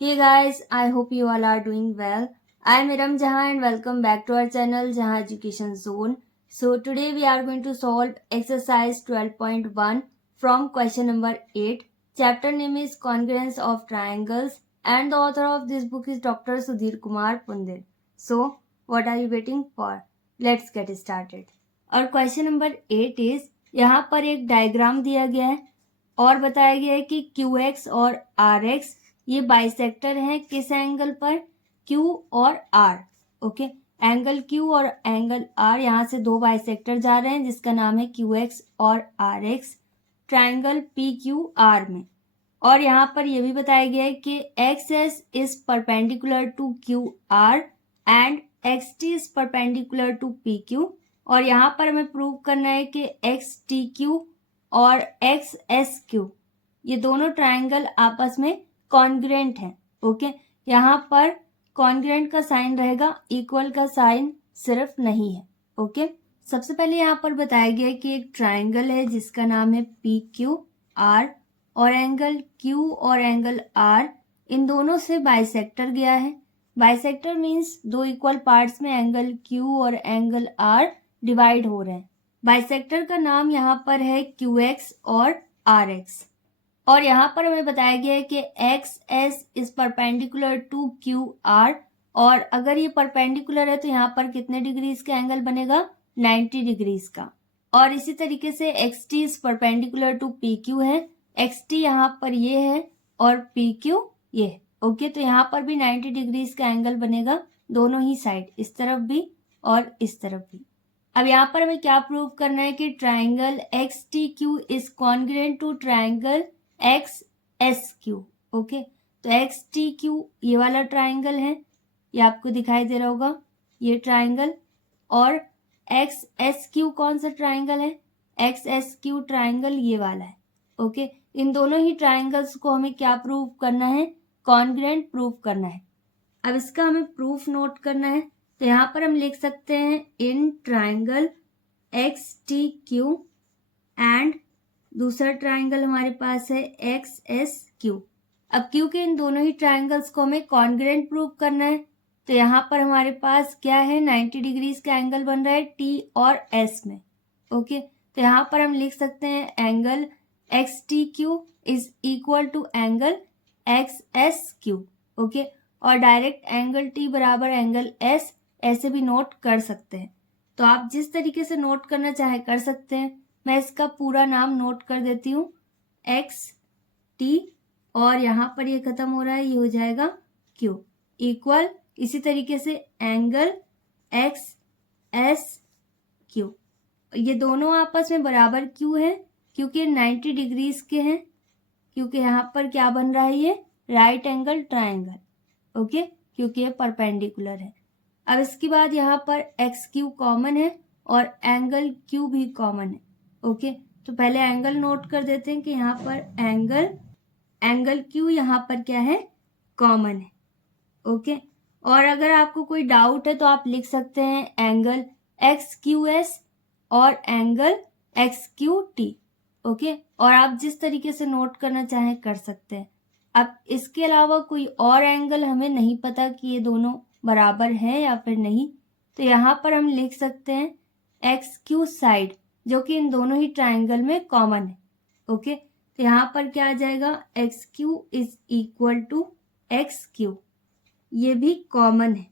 Hey guys, I hope you all are doing well. I am Iram Jahan and welcome back to our channel Jahan Education Zone. So today we are going to solve exercise 12.1 from question number 8. Chapter name is Congruence of Triangles and the author of this book is Dr. Sudhir Kumar Pundir. So what are you waiting for? Let's get started. और question number 8 is यहाँ पर एक diagram दिया गया है और बताया गया है कि QX और RX ये बाइसेक्टर हैं किस एंगल पर, Q और R. ओके, एंगल Q और एंगल R, यहाँ से दो बाइसेक्टर जा रहे हैं जिसका नाम है QX और RX ट्राइंगल PQR में. और यहाँ पर यह भी बताया गया है कि XS is perpendicular to QR and XT is perpendicular to PQ. और यहाँ पर हमें प्रूव करना है कि XTQ और XSQ ये दोनों ट्राइंगल आपस में कॉन्ग्रुएंट हैं. ओके, यहाँ पर कॉन्ग्रुएंट का साइन रहेगा, इक्वल का साइन सिर्फ नहीं है. ओके, सबसे पहले यहाँ पर बताया गया है कि एक ट्राइंगल है जिसका नाम है PQR और एंगल Q और एंगल R इन दोनों से बाइसेक्टर गया है. बाइसेक्टर मीन्स दो इक्वल पार्ट्स में एंगल Q और एंगल R डिवाइड हो रहे हैं. बाइसेक्टर का नाम यहाँ पर है QX और RX. और यहाँ पर हमें बताया गया है कि XS is perpendicular to QR और अगर ये परपेंडिकुलर है तो यहाँ पर कितने डिग्रीज का एंगल बनेगा, 90 डिग्रीज का. और इसी तरीके से XT is perpendicular to PQ है, XT यहाँ पर ये है और PQ ये है. ओके, तो यहाँ पर भी 90 डिग्रीज का एंगल बनेगा दोनों ही साइड, इस तरफ भी और इस तरफ भी. अब यहाँ पर हमें क्या प्रूव करना है कि triangle XTQ is congruent to triangle XSQ. Okay, तो XTQ ये वाला ट्राइंगल है, ये आपको दिखाई दे रहा होगा ये ट्राइंगल. और XSQ कौन सा ट्राइंगल है, XSQ ट्राइंगल ये वाला है. ओके, इन दोनों ही ट्राइंगल्स को हमें क्या प्रूव करना है, कॉन्ग्रुएंट प्रूव करना है. अब इसका हमें प्रूफ नोट करना है, तो यहाँ पर हम लिख सकते हैं इन ट्राइंगल XTQ एंड दूसरा ट्राइंगल हमारे पास है XSQ. अब क्योंकि इन दोनों ही ट्राइंगल्स को हमें कॉन्ग्रुएंट प्रूव करना है तो यहाँ पर हमारे पास क्या है, 90 डिग्रीज का एंगल बन रहा है T और S में. ओके, तो यहाँ पर हम लिख सकते हैं angle XTQ is equal to angle XSQ. Okay, और डायरेक्ट एंगल T बराबर एंगल S ऐसे भी नोट कर सकते हैं. तो आप जिस तरीके से नोट करना चाहे कर सकते हैं. मैं इसका पूरा नाम नोट कर देती हूँ, XT और यहाँ पर ये खत्म हो रहा है, ये हो जाएगा Q इक्वल इसी तरीके से एंगल XSQ. ये दोनों आपस में बराबर क्यों है, क्योंकि 90 डिग्रीज के हैं, क्योंकि यहाँ पर क्या बन रहा है, ये राइट एंगल ट्राइंगल. ओके, क्योंकि ये परपेंडिकुलर है. अब इसके बाद यहाँ पर XQ कॉमन है और एंगल Q भी कॉमन है. ओके, तो पहले एंगल नोट कर देते हैं कि यहाँ पर एंगल Q यहाँ पर क्या है, कॉमन है. ओके, और अगर आपको कोई डाउट है तो आप लिख सकते हैं एंगल XQS और एंगल XQT. ओके, और आप जिस तरीके से नोट करना चाहें कर सकते हैं. अब इसके अलावा कोई और एंगल हमें नहीं पता कि ये दोनों बराबर हैं या फिर नहीं, तो यहाँ पर हम लिख सकते हैं XQ साइड जो कि इन दोनों ही ट्राइंगल में कॉमन है. ओके, तो यहाँ पर क्या आ जाएगा, XQ is equal to XQ, ये भी कॉमन है.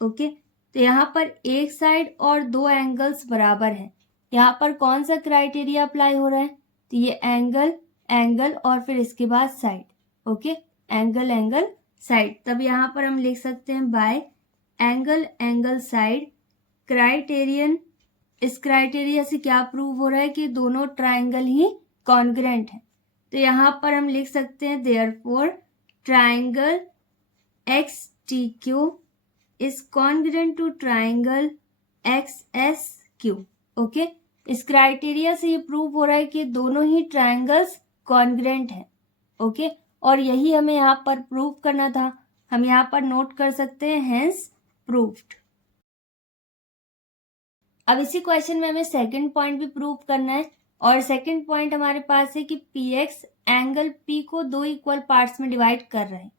ओके, तो यहाँ पर एक साइड और दो एंगल्स बराबर है. यहाँ पर कौन सा क्राइटेरिया अप्लाई हो रहा है, तो ये एंगल और फिर इसके बाद साइड. Okay, angle side. तब यहाँ पर हम लिख सकते हैं बाय एंगल साइड क्राइटेरियन. इस क्राइटेरिया से क्या प्रूव हो रहा है कि दोनों ट्राइंगल ही कॉन्ग्रुएंट है. तो यहाँ पर हम लिख सकते हैं therefore triangle XTQ is congruent to triangle XSQ. Okay, इस क्राइटेरिया से ये प्रूव हो रहा है कि दोनों ही ट्राइंगल्स कॉन्ग्रुएंट है. ओके, और यही हमें यहाँ पर प्रूव करना था. हम यहाँ पर नोट कर सकते हैं हेंस प्रूव्ड. अब इसी क्वेश्चन में हमें सेकंड पॉइंट भी प्रूव करना है और सेकंड पॉइंट हमारे पास है कि PX एंगल P को दो इक्वल पार्ट्स में डिवाइड कर रहे हैं.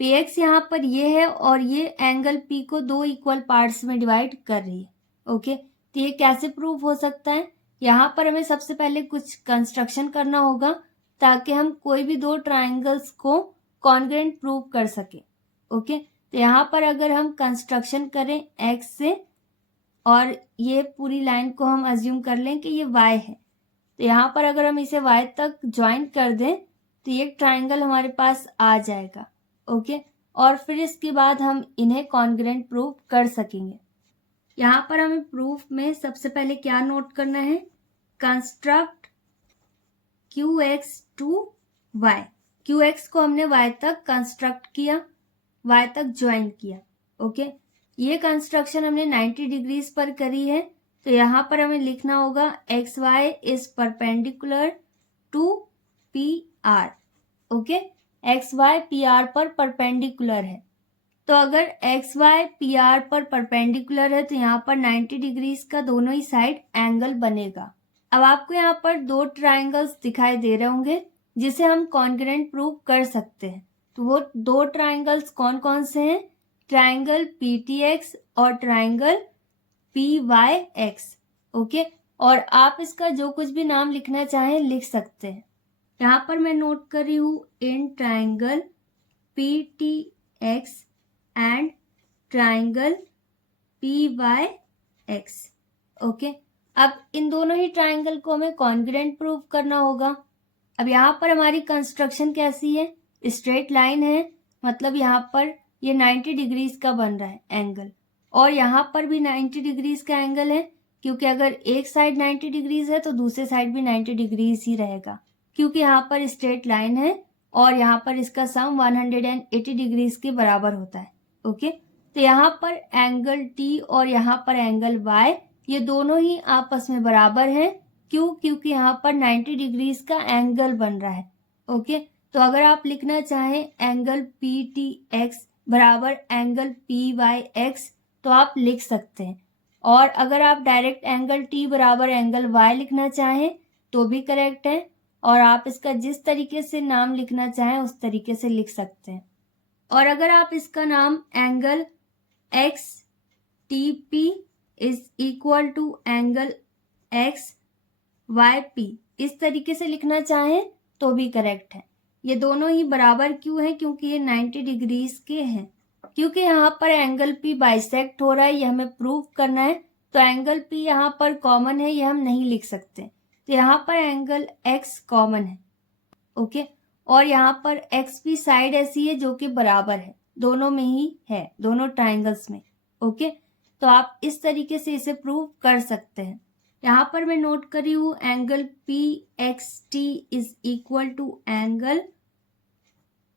पी एक्स यहाँ पर ये है और ये एंगल पी को दो इक्वल पार्ट्स में डिवाइड कर रही है। ओके, तो ये कैसे प्रूव हो सकता है? यहाँ पर हमें सबसे पहले कुछ कंस्ट्रक्शन करना होगा ताकि हम कोई भी दो ट्राइंगल्स को कॉन्ग्रुएंट प्रूव कर सके। ओके, तो यहाँ पर अगर हम कंस्ट्रक्शन करें एक्स से और ये पूरी लाइन को हम अज्यूम कर लें कि ये वाई है, तो यहाँ पर अगर हम इसे वाई तक ज्वाइन कर दें तो ये ट्राइंगल हमारे पास आ जाएगा। ओके, और फिर इसके बाद हम इन्हें कॉन्ग्रुएंट प्रूव कर सकेंगे। यहाँ पर हमें प्रूफ में सबसे पहले क्या नोट करना है? Construct Q X to Y. Q X को हमने वाई तक कंस्ट्रक्ट किया, वाई तक ज्वाइन किया। ओके, ये कंस्ट्रक्शन हमने 90 डिग्रीज पर करी है, तो यहाँ पर हमें लिखना होगा X Y is perpendicular to P R. Okay, X Y P R पर परपेंडिकुलर है, तो अगर एक्स वाई पी आर पर परपेंडिकुलर है तो यहाँ पर 90 डिग्रीज का दोनों ही साइड एंगल बनेगा। अब आपको यहाँ पर दो ट्राइंगल्स दिखाई दे रहे होंगे जिसे हम कॉन्ग्रुएंट प्रूव कर सकते हैं। तो वो दो ट्राइंगल्स कौन कौन से हैं? ट्राइंगल पी टी एक्स और triangle P Y X. Okay, और आप इसका जो कुछ भी नाम लिखना चाहें लिख सकते हैं। यहाँ पर मैं नोट कर रही हूँ इन triangle P T X and triangle P Y X. Okay, अब इन दोनों ही ट्राइंगल को हमें कॉन्ग्रुएंट प्रूव करना होगा। अब यहाँ पर हमारी कंस्ट्रक्शन कैसी है? स्ट्रेट लाइन है, मतलब यहाँ पर ये 90 डिग्रीज का बन रहा है एंगल, और यहाँ पर भी 90 डिग्रीज का एंगल है, क्योंकि अगर एक साइड 90 डिग्रीज है तो दूसरे साइड भी 90 डिग्रीज ही रहेगा, क्योंकि यहाँ पर स्ट्रेट लाइन है और यहाँ पर इसका सम 180 डिग्रीज के बराबर होता है। ओके, तो यहाँ पर एंगल टी और यहाँ पर एंगल वाई ये दोनों ही आपस में बराबर हैं। क्यों? क्योंकि यहाँ पर 90 डिग्रीज का एंगल बन रहा है। ओके, तो अगर आप लिखना चाहें एंगल पी टी एक्स बराबर एंगल पी वाई एक्स तो आप लिख सकते हैं, और अगर आप डायरेक्ट एंगल टी बराबर एंगल वाई लिखना चाहें तो भी करेक्ट है, और आप इसका जिस तरीके से नाम लिखना चाहें उस तरीके से लिख सकते हैं। और अगर आप इसका नाम angle X T P is equal to angle X Y P इस तरीके से लिखना चाहें तो भी करेक्ट है। ये दोनों ही बराबर क्यों है? क्योंकि ये 90 डिग्रीज के हैं। क्योंकि यहाँ पर एंगल पी बाइसेक्ट हो रहा है, ये हमें प्रूव करना है, तो एंगल पी यहाँ पर कॉमन है, ये हम नहीं लिख सकते, तो यहाँ पर एंगल एक्स कॉमन है। ओके, और यहाँ पर एक्स भी साइड ऐसी है जो कि बराबर है, दोनों में ही है, दोनों ट्राइंगल्स में। ओके, तो आप इस तरीके से इसे प्रूव कर सकते हैं। यहाँ पर मैं नोट कर रही हूँ angle P X T is equal to angle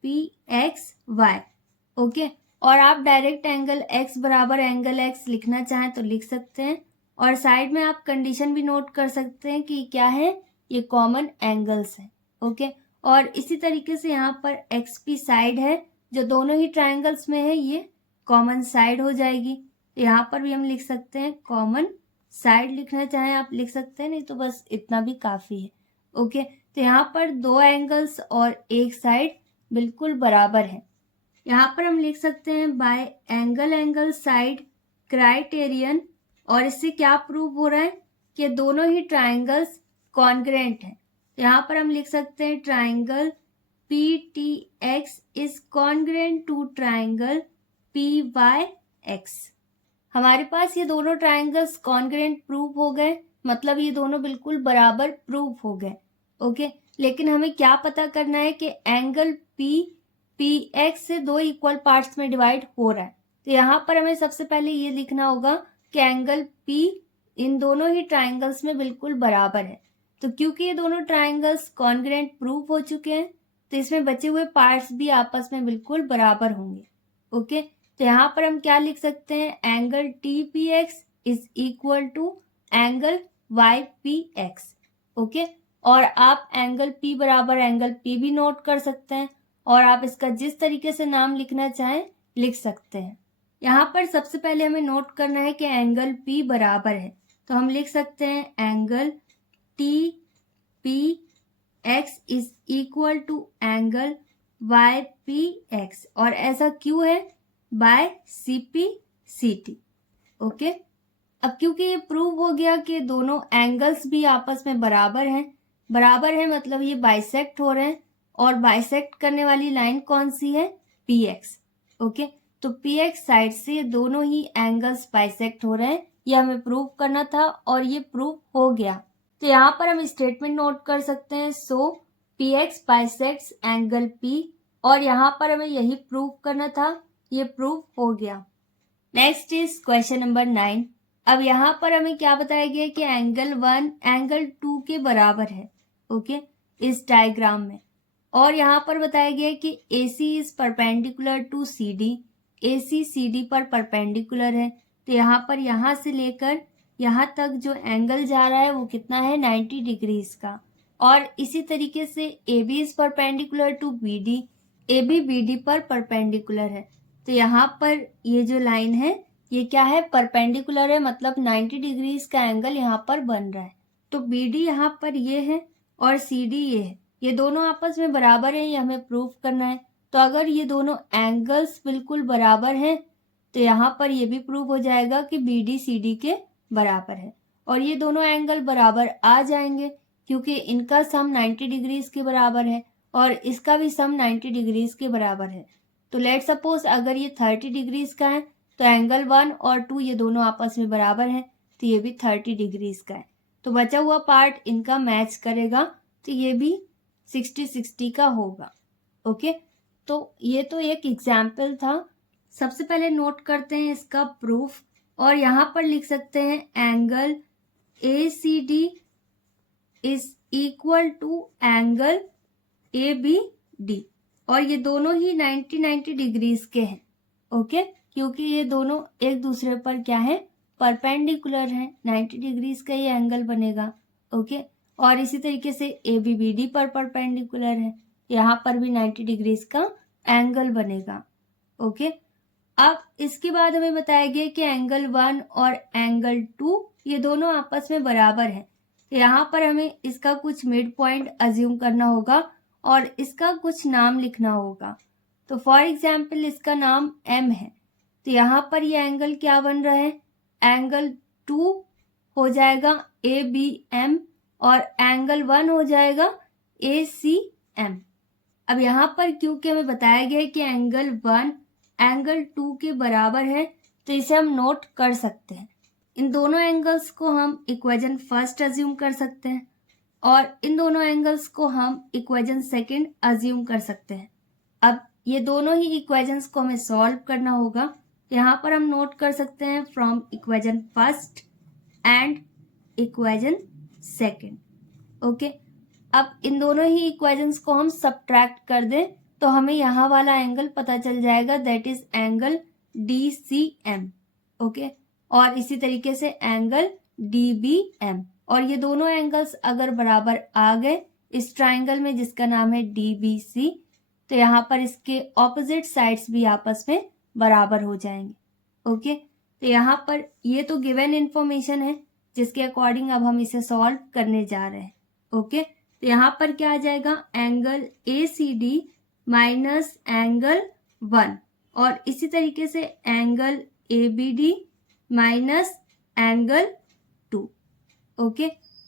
P X Y. Okay, और आप डायरेक्ट एंगल एक्स बराबर एंगल एक्स लिखना चाहें तो लिख सकते हैं, और साइड में आप कंडीशन भी नोट कर सकते हैं कि क्या है, ये कॉमन एंगल्स हैं। ओके, और इसी तरीके से यहाँ पर एक्स पी साइड है जो दोनों ही ट्राइंगल्स में है, ये कॉमन साइड हो जाएगी, तो यहाँ पर भी हम लिख सकते हैं कॉमन साइड। लिखना चाहें आप लिख सकते हैं, नहीं तो बस इतना भी काफ़ी है। ओके, तो यहाँ पर दो एंगल्स और एक साइड बिल्कुल बराबर है। यहाँ पर हम लिख सकते हैं bye angle angle side criterion, और इससे क्या प्रूव हो रहा है कि दोनों ही ट्राइंगल्स कॉन्ग्रुएंट हैं। यहाँ पर हम लिख सकते हैं triangle P T X is congruent to triangle P Y X. हमारे पास ये दोनों ट्राइंगल्स कॉन्ग्रुएंट प्रूव हो गए, मतलब ये दोनों बिल्कुल बराबर प्रूव हो गए। ओके, लेकिन हमें क्या पता करना है कि एंगल पी एक्स से दो इक्वल पार्ट्स में डिवाइड हो रहा है, तो यहाँ पर हमें सबसे पहले ये लिखना होगा कि एंगल पी इन दोनों ही ट्राइंगल्स में बिल्कुल बराबर है। तो क्योंकि ये दोनों ट्राइंगल्स कॉन्ग्रुएंट प्रूव हो चुके हैं तो इसमें बचे हुए पार्ट्स भी आपस में बिल्कुल बराबर होंगे। ओके, तो यहाँ पर हम क्या लिख सकते हैं, angle T P X is equal to angle Y P X. Okay, और आप एंगल पी बराबर एंगल पी भी नोट कर सकते हैं, और आप इसका जिस तरीके से नाम लिखना चाहें लिख सकते हैं। यहाँ पर सबसे पहले हमें नोट करना है कि एंगल पी बराबर है, तो हम लिख सकते हैं angle T P X is equal to angle by P X, और ऐसा क्यों है, by C P C T. Okay, अब क्योंकि ये प्रूव हो गया कि दोनों एंगल्स भी आपस में बराबर हैं, बराबर है मतलब ये बाइसेक्ट हो रहे हैं, और बाइसेक्ट करने वाली लाइन कौन सी है, पी एक्स। ओके, तो पी एक्स साइड से दोनों ही एंगल्स बाइसेक्ट हो रहे हैं, ये हमें प्रूव करना था और ये प्रूव हो गया। तो यहाँ पर हम स्टेटमेंट नोट कर सकते हैं, so P X bisects angle P, और यहाँ पर हमें यही प्रूव करना था, ये प्रूव हो गया। Next is question number 9। अब यहाँ पर हमें क्या बताया गया कि एंगल 1 एंगल 2 के बराबर है। ओके, इस डायग्राम में, और यहाँ पर बताया गया कि AC is perpendicular to CD, AC CD पर परपेंडिकुलर है। तो यहाँ पर यहाँ से लेकर यहाँ तक जो एंगल जा रहा है वो कितना है, 90 डिग्रीज का। और इसी तरीके से AB is perpendicular to BD, AB BD पर परपेंडिकुलर है। तो यहाँ पर ये जो लाइन है ये क्या है, परपेंडिकुलर है, मतलब 90 डिग्रीज का एंगल यहाँ पर बन रहा है। तो BD यहाँ पर ये है और CD ये है, ये दोनों आपस में बराबर हैं, ये हमें प्रूफ करना है। तो अगर ये दोनों एंगल्स बिल्कुल बराबर हैं तो यहाँ पर ये भी प्रूव हो जाएगा कि BD CD के बराबर है, और ये दोनों एंगल बराबर आ जाएंगे क्योंकि इनका सम 90 डिग्रीज के बराबर है और इसका भी सम 90 डिग्रीज के बराबर है। तो लेट सपोज अगर ये 30 डिग्रीज का है तो एंगल 1 और 2 ये दोनों आपस में बराबर हैं, तो ये भी 30 डिग्रीज का है। तो बचा हुआ पार्ट इनका मैच करेगा, तो ये भी 60-60 का होगा। ओके, तो ये तो एक एग्जाम्पल था। सबसे पहले नोट करते हैं इसका प्रूफ, और यहाँ पर लिख सकते हैं angle ACD is equal to angle ABD, और ये दोनों ही 90 डिग्रीज के हैं। ओके, क्योंकि ये दोनों एक दूसरे पर क्या है, परपेंडिकुलर है, 90 डिग्रीज का ये एंगल बनेगा। ओके, और इसी तरीके से ABBD पर परपेंडिकुलर है, यहाँ पर भी 90 डिग्रीज का एंगल बनेगा। ओके, अब इसके बाद हमें बताया गया कि एंगल 1 और एंगल 2 ये दोनों आपस में बराबर है। यहाँ पर हमें इसका कुछ मिड पॉइंट अज्यूम करना होगा और इसका कुछ नाम लिखना होगा। तो फॉर एग्जाम्पल इसका नाम M है, तो यहाँ पर ये एंगल क्या बन रहा है, एंगल 2 हो जाएगा ABM और एंगल 1 हो जाएगा ACM। अब यहाँ पर क्योंकि हमें बताया गया है कि एंगल 1 एंगल 2 के बराबर है, तो इसे हम नोट कर सकते हैं। इन दोनों एंगल्स को हम इक्वेशन फर्स्ट अज्यूम कर सकते हैं और इन दोनों एंगल्स को हम इक्वेशन सेकंड अज्यूम कर सकते हैं। अब ये दोनों ही इक्वेशंस को हमें सॉल्व करना होगा। यहाँ पर हम नोट कर सकते हैं from equation first and equation second. Okay, अब इन दोनों ही इक्वेशंस को हम सब्ट्रैक्ट कर दें तो हमें यहाँ वाला एंगल पता चल जाएगा, that is angle DCM। Okay, और इसी तरीके से एंगल DBM, और ये दोनों एंगल्स अगर बराबर आ गए इस ट्राइंगल में जिसका नाम है DBC, तो यहाँ पर इसके ऑपोजिट साइड्स भी आपस में बराबर हो जाएंगे। ओके, तो यहाँ पर ये तो गिवन इंफॉर्मेशन है जिसके अकॉर्डिंग अब हम इसे सॉल्व करने जा रहे हैं। ओके, तो यहाँ पर क्या आ जाएगा, एंगल ACD माइनस एंगल 1, और इसी तरीके से angle ABD minus angle 2। Okay,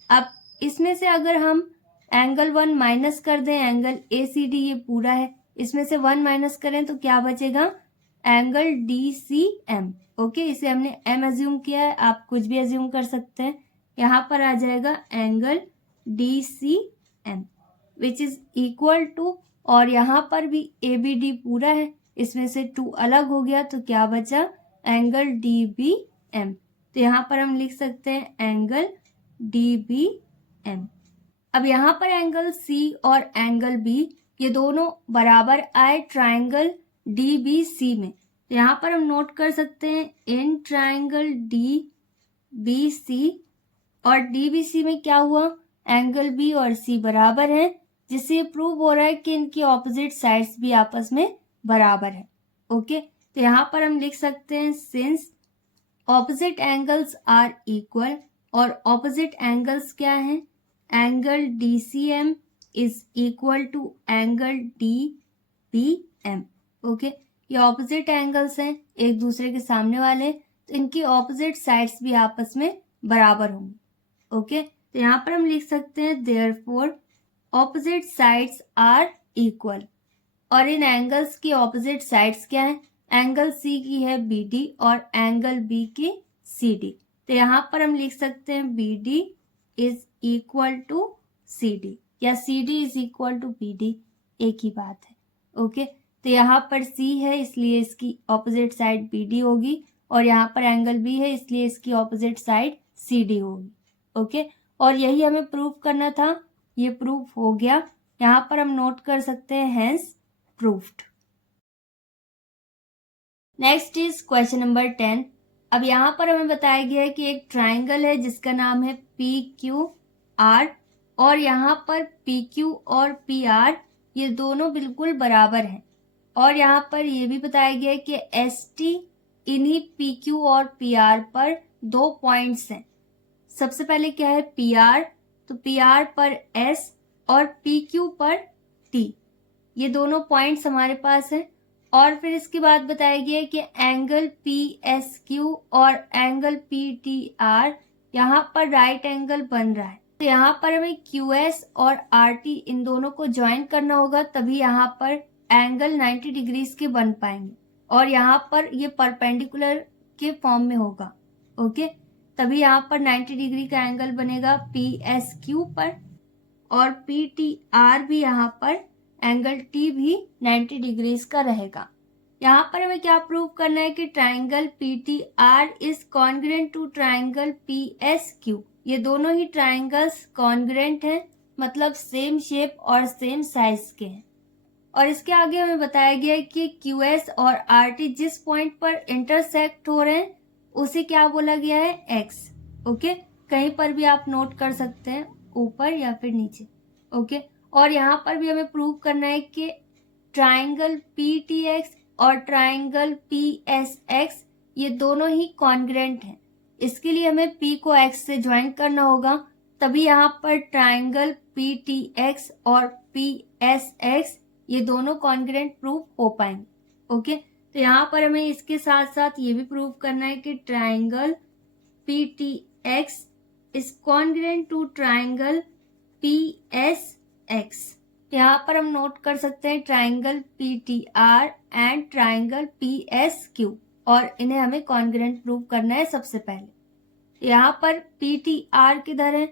अब इसमें से अगर हम एंगल 1 माइनस कर दें, एंगल ACD ये पूरा है, इसमें से 1 माइनस करें तो क्या बचेगा, एंगल DCM। ओके, इसे हमने M अज्यूम किया है, आप कुछ भी अज्यूम कर सकते हैं। यहाँ पर आ जाएगा angle DCM which is equal to, और यहाँ पर भी ABD पूरा है, इसमें से 2 अलग हो गया तो क्या बचा, एंगल DBM। तो यहाँ पर हम लिख सकते हैं एंगल DBM। अब यहाँ पर एंगल C और एंगल B ये दोनों बराबर आए ट्राइंगल DBC में, तो यहाँ पर हम नोट कर सकते हैं इन ट्राइंगल DBC, और DBC में क्या हुआ, एंगल B और C बराबर हैं, जिससे प्रूव हो रहा है कि इनकी ऑपोजिट साइड्स भी आपस में बराबर है। ओके, तो यहाँ पर हम लिख सकते हैं since opposite angles are equal, और ऑपोजिट एंगल्स क्या हैं, angle DCM is equal to angle PM। Okay, ये ऑपोजिट एंगल्स हैं, एक दूसरे के सामने वाले, तो इनकी ऑपोजिट साइड्स भी आपस में बराबर होंगी। ओके, तो यहाँ पर हम लिख सकते हैं therefore opposite sides are equal. और इन एंगल्स की ऑपोजिट साइड्स क्या है? एंगल C की है BD और एंगल B की CD। तो यहाँ पर हम लिख सकते हैं BD is equal to CD या CD is equal to BD, एक ही बात है। ओके, तो यहाँ पर C है इसलिए इसकी ऑपोजिट साइड BD होगी और यहाँ पर एंगल B है इसलिए इसकी ऑपोजिट साइड CD होगी। ओके, और यही हमें प्रूव करना था, ये प्रूफ हो गया। यहाँ पर हम नोट कर सकते हैं hence proved. Next is question number 10। अब यहाँ पर हमें बताया गया है कि एक ट्राइंगल है जिसका नाम है PQR और यहाँ पर PQ और PR ये दोनों बिल्कुल बराबर हैं और यहाँ पर ये भी बताया गया है कि ST इन्हीं PQ और PR पर 2 पॉइंट्स हैं। सबसे पहले क्या है PR, तो PR पर S और PQ पर T, ये दोनों पॉइंट्स हमारे पास हैं। और फिर इसके बाद बताया गया है कि एंगल PSQ और एंगल PTR यहाँ पर राइट एंगल बन रहा है, तो यहाँ पर हमें QS और RT इन दोनों को ज्वाइन करना होगा, तभी यहाँ पर एंगल 90 डिग्रीज के बन पाएंगे और यहाँ पर ये परपेंडिकुलर के फॉर्म में होगा। ओके, तभी यहाँ पर 90 डिग्री का एंगल बनेगा PSQ पर और PTR भी यहाँ पर एंगल T भी 90 डिग्रीज का रहेगा। यहाँ पर हमें क्या प्रूव करना है कि triangle PTR is congruent to triangle PSQ। ये दोनों ही ट्राइंगल्स कॉन्ग्रुएंट हैं, मतलब सेम शेप और सेम साइज के हैं। और इसके आगे हमें बताया गया है कि QS और RT जिस पॉइंट पर इंटरसेक्ट हो रहे हैं उसे क्या बोला गया है? X। ओके, कहीं पर भी आप नोट कर सकते हैं, ऊपर या फिर नीचे। ओके, और यहाँ पर भी हमें प्रूव करना है कि ट्राइंगल PTX और ट्राइंगल PSX ये दोनों ही कॉन्ग्रुएंट हैं। इसके लिए हमें P को X से ज्वाइन करना होगा, तभी यहाँ पर ट्राइंगल PTX और PSX ये दोनों कॉन्ग्रुएंट प्रूव हो पाएंगे। ओके, तो यहाँ पर हमें इसके साथ साथ ये भी प्रूव करना है कि triangle PTX is congruent to triangle PSX। यहाँ पर हम नोट कर सकते हैं triangle PTR and triangle PSQ और इन्हें हमें कॉन्ग्रुएंट प्रूव करना है। सबसे पहले यहाँ पर PTR किधर है?